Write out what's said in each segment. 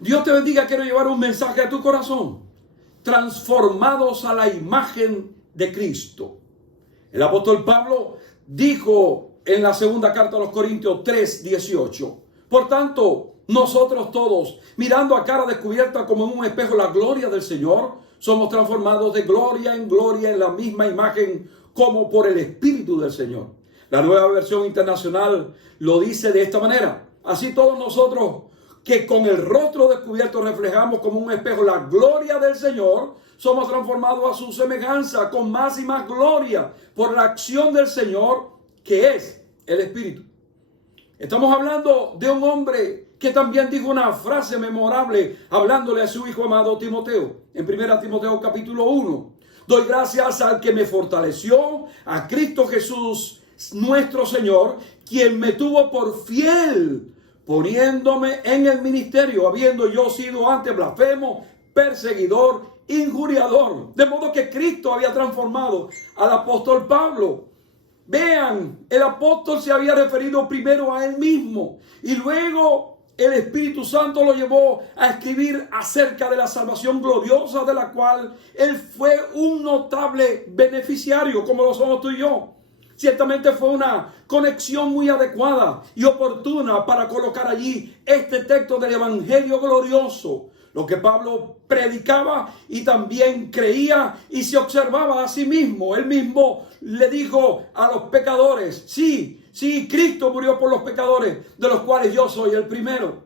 Dios te bendiga. Quiero llevar un mensaje a tu corazón. Transformados a la imagen de Cristo. El apóstol Pablo dijo en la segunda carta a los Corintios 3:18: por tanto, nosotros todos, mirando a cara descubierta como en un espejo la gloria del Señor, somos transformados de gloria en gloria en la misma imagen como por el Espíritu del Señor. La Nueva Versión Internacional lo dice de esta manera: así todos nosotros, que con el rostro descubierto reflejamos como un espejo la gloria del Señor, somos transformados a su semejanza con más y más gloria por la acción del Señor, que es el Espíritu. Estamos hablando de un hombre que también dijo una frase memorable hablándole a su hijo amado Timoteo. En 1 Timoteo capítulo 1: doy gracias al que me fortaleció, a Cristo Jesús nuestro Señor, quien me tuvo por fiel, poniéndome en el ministerio, habiendo yo sido antes blasfemo, perseguidor, injuriador. De modo que Cristo había transformado al apóstol Pablo. Vean, el apóstol se había referido primero a él mismo y luego el Espíritu Santo lo llevó a escribir acerca de la salvación gloriosa de la cual él fue un notable beneficiario, como lo somos tú y yo. Ciertamente fue una conexión muy adecuada y oportuna para colocar allí este texto del Evangelio glorioso, lo que Pablo predicaba y también creía y se observaba a sí mismo. Él mismo le dijo a los pecadores: sí, Cristo murió por los pecadores, de los cuales yo soy el primero.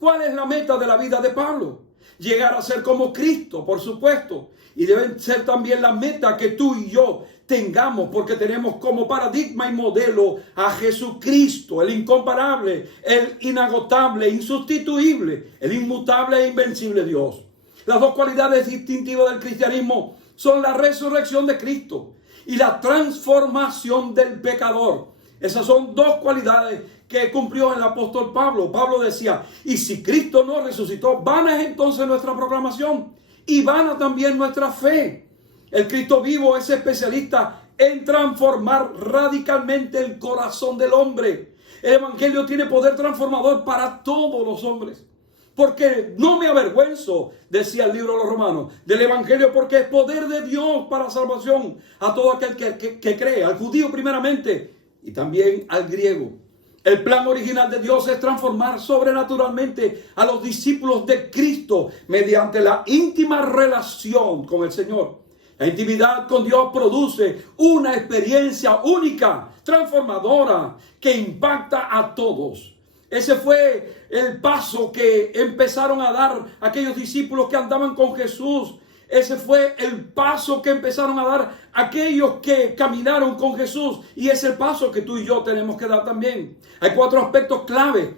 ¿Cuál es la meta de la vida de Pablo? Llegar a ser como Cristo, por supuesto. Y debe ser también la meta que tú y yo tengamos, porque tenemos como paradigma y modelo a Jesucristo, el incomparable, el inagotable, insustituible, el inmutable e invencible Dios. Las dos cualidades distintivas del cristianismo son la resurrección de Cristo y la transformación del pecador. Esas son dos cualidades que cumplió el apóstol Pablo. Pablo decía: y si Cristo no resucitó, vana es entonces nuestra proclamación y vana también nuestra fe. El Cristo vivo es especialista en transformar radicalmente el corazón del hombre. El Evangelio tiene poder transformador para todos los hombres. Porque no me avergüenzo, decía el libro de los Romanos, del Evangelio, porque es poder de Dios para salvación a todo aquel que cree, al judío primeramente y también al griego. El plan original de Dios es transformar sobrenaturalmente a los discípulos de Cristo mediante la íntima relación con el Señor. La intimidad con Dios produce una experiencia única, transformadora, que impacta a todos. Ese fue el paso que empezaron a dar aquellos discípulos que andaban con Jesús. Ese fue el paso que empezaron a dar aquellos que caminaron con Jesús. Y es el paso que tú y yo tenemos que dar también. Hay 4 aspectos clave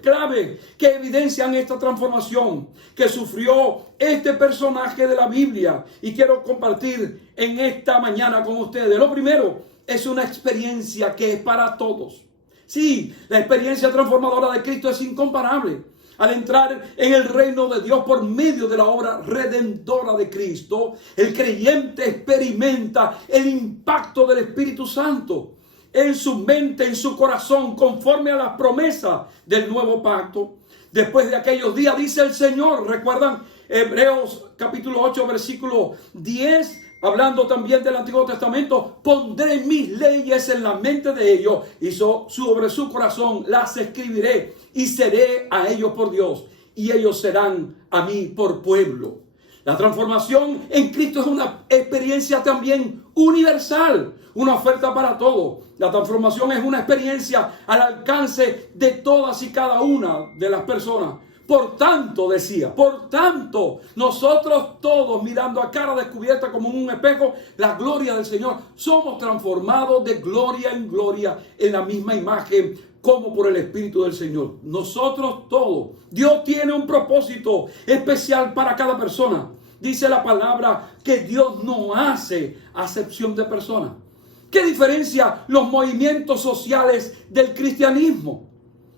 que evidencian esta transformación que sufrió este personaje de la Biblia. Y quiero compartir en esta mañana con ustedes. Lo primero es una experiencia que es para todos. Sí, la experiencia transformadora de Cristo es incomparable. Al entrar en el reino de Dios por medio de la obra redentora de Cristo, el creyente experimenta el impacto del Espíritu Santo en su mente, en su corazón, conforme a las promesas del nuevo pacto. Después de aquellos días, dice el Señor, ¿recuerdan? Hebreos capítulo 8, versículo 10, hablando también del Antiguo Testamento: pondré mis leyes en la mente de ellos y sobre su corazón las escribiré, y seré a ellos por Dios y ellos serán a mí por pueblo. La transformación en Cristo es una experiencia también universal, una oferta para todos. La transformación es una experiencia al alcance de todas y cada una de las personas. Por tanto, decía, nosotros todos, mirando a cara descubierta como en un espejo la gloria del Señor, somos transformados de gloria en gloria en la misma imagen como por el Espíritu del Señor. Nosotros todos. Dios tiene un propósito especial para cada persona. Dice la palabra que Dios no hace acepción de personas. ¿Qué diferencia los movimientos sociales del cristianismo?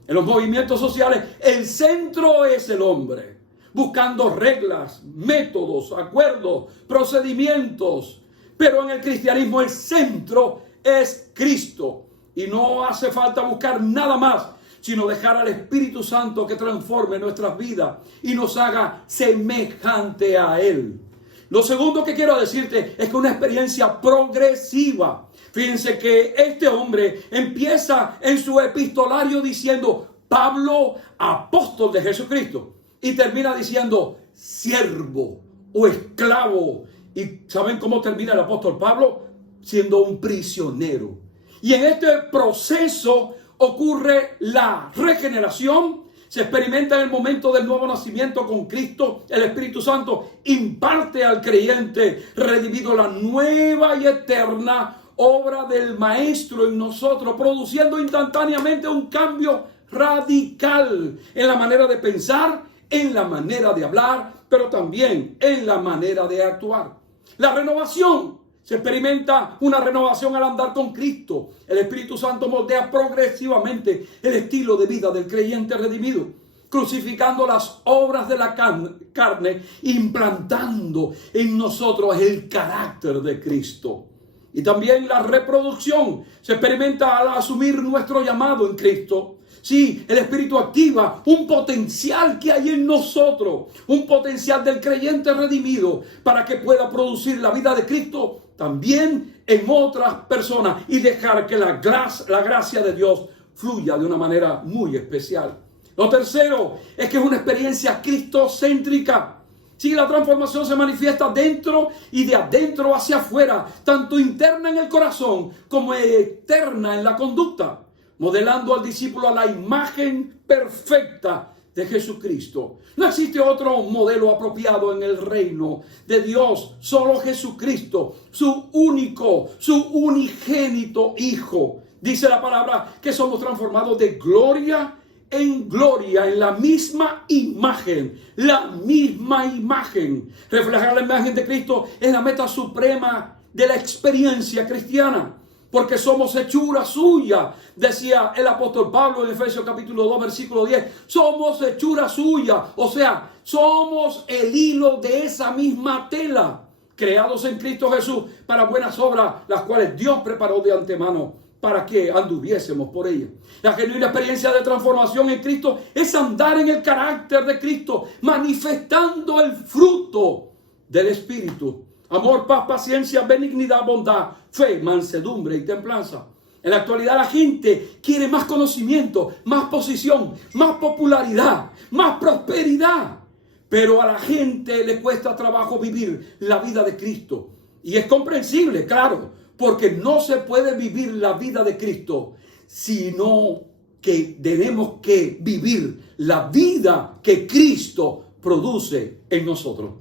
En los movimientos sociales, el centro es el hombre, buscando reglas, métodos, acuerdos, procedimientos. Pero en el cristianismo el centro es Cristo. Y no hace falta buscar nada más, sino dejar al Espíritu Santo que transforme nuestras vidas y nos haga semejante a Él. Lo segundo que quiero decirte es que una experiencia progresiva. Fíjense que este hombre empieza en su epistolario diciendo Pablo, apóstol de Jesucristo, y termina diciendo siervo o esclavo. ¿Y saben cómo termina el apóstol Pablo? Siendo un prisionero. Y en este proceso ocurre la regeneración. Se experimenta en el momento del nuevo nacimiento con Cristo. El Espíritu Santo imparte al creyente redimido la nueva y eterna obra del Maestro en nosotros, produciendo instantáneamente un cambio radical en la manera de pensar, en la manera de hablar, pero también en la manera de actuar. La renovación. Se experimenta una renovación al andar con Cristo. El Espíritu Santo moldea progresivamente el estilo de vida del creyente redimido, crucificando las obras de la carne, implantando en nosotros el carácter de Cristo. Y también la reproducción se experimenta al asumir nuestro llamado en Cristo. Sí, el Espíritu activa un potencial que hay en nosotros, un potencial del creyente redimido para que pueda producir la vida de Cristo también en otras personas y dejar que la gracia de Dios fluya de una manera muy especial. Lo tercero es que es una experiencia cristocéntrica. Sí, la transformación se manifiesta dentro y de adentro hacia afuera, tanto interna en el corazón como externa en la conducta, modelando al discípulo a la imagen perfecta de Jesucristo. No existe otro modelo apropiado en el reino de Dios, solo Jesucristo, su unigénito Hijo. Dice la palabra que somos transformados de gloria en gloria, en la misma imagen, Reflejar la imagen de Cristo es la meta suprema de la experiencia cristiana, porque somos hechura suya, decía el apóstol Pablo en Efesios capítulo 2, versículo 10. Somos hechura suya, o sea, somos el hilo de esa misma tela, creados en Cristo Jesús para buenas obras, las cuales Dios preparó de antemano para que anduviésemos por ella. La genuina experiencia de transformación en Cristo es andar en el carácter de Cristo, manifestando el fruto del Espíritu. Amor, paz, paciencia, benignidad, bondad, fe, mansedumbre y templanza. En la actualidad la gente quiere más conocimiento, más posición, más popularidad, más prosperidad. Pero a la gente le cuesta trabajo vivir la vida de Cristo. Y es comprensible, claro, porque no se puede vivir la vida de Cristo, sino que tenemos que vivir la vida que Cristo produce en nosotros.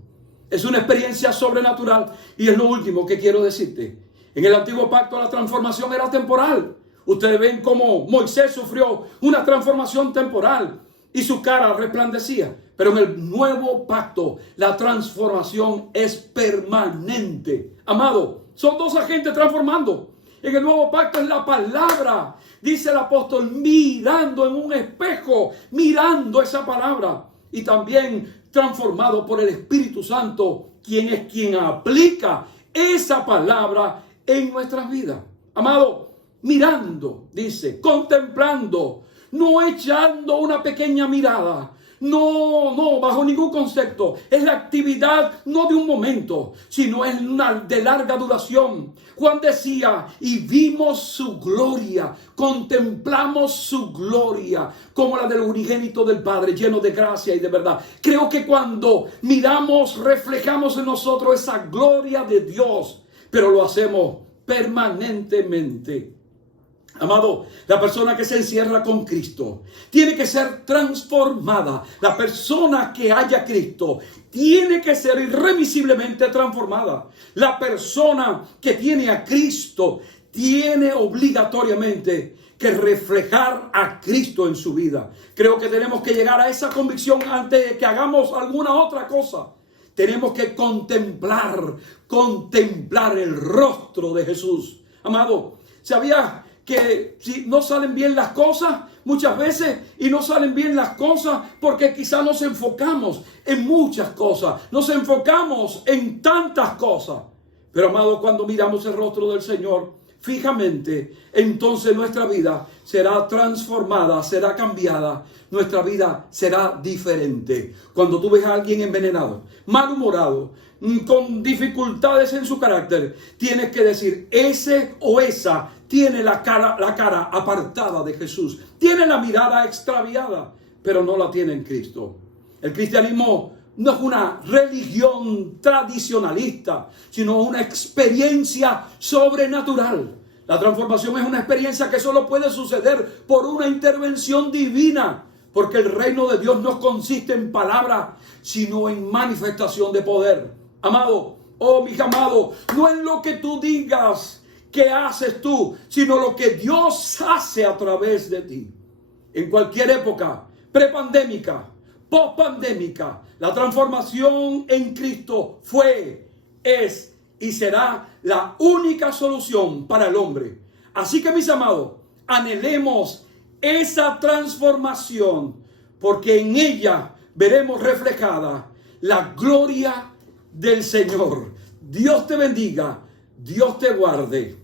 Es una experiencia sobrenatural y es lo último que quiero decirte. En el antiguo pacto la transformación era temporal. Ustedes ven cómo Moisés sufrió una transformación temporal y su cara resplandecía. Pero en el nuevo pacto la transformación es permanente. Amado, son dos agentes transformando. En el nuevo pacto es la palabra. Dice el apóstol, mirando en un espejo, mirando esa palabra. Y también transformado por el Espíritu Santo, quien es quien aplica esa palabra en nuestras vidas. Amado, mirando, dice, contemplando, no echando una pequeña mirada. No, bajo ningún concepto. Es la actividad no de un momento, sino es una de larga duración. Juan decía, y vimos su gloria, contemplamos su gloria, como la del unigénito del Padre, lleno de gracia y de verdad. Creo que cuando miramos, reflejamos en nosotros esa gloria de Dios, pero lo hacemos permanentemente. Amado, la persona que se encierra con Cristo tiene que ser transformada. La persona que haya Cristo tiene que ser irremisiblemente transformada. La persona que tiene a Cristo tiene obligatoriamente que reflejar a Cristo en su vida. Creo que tenemos que llegar a esa convicción antes de que hagamos alguna otra cosa. Tenemos que contemplar el rostro de Jesús. Amado, ¿sabías que si no salen bien las cosas muchas veces, y no salen bien las cosas porque quizá nos enfocamos en muchas cosas, nos enfocamos en tantas cosas? Pero amado, cuando miramos el rostro del Señor, fijamente, entonces nuestra vida será transformada, será cambiada, nuestra vida será diferente. Cuando tú ves a alguien envenenado, malhumorado, con dificultades en su carácter, tienes que decir, ese o esa tiene la cara apartada de Jesús, tiene la mirada extraviada, pero no la tiene en Cristo. El cristianismo no es una religión tradicionalista, sino una experiencia sobrenatural. La transformación es una experiencia que solo puede suceder por una intervención divina, porque el reino de Dios no consiste en palabras, sino en manifestación de poder. Amado, oh mi amado, no es lo que tú digas que haces tú, sino lo que Dios hace a través de ti. En cualquier época, prepandémica, postpandémica, la transformación en Cristo fue, es y será la única solución para el hombre. Así que, mis amados, anhelemos esa transformación, porque en ella veremos reflejada la gloria del Señor. Dios te bendiga, Dios te guarde.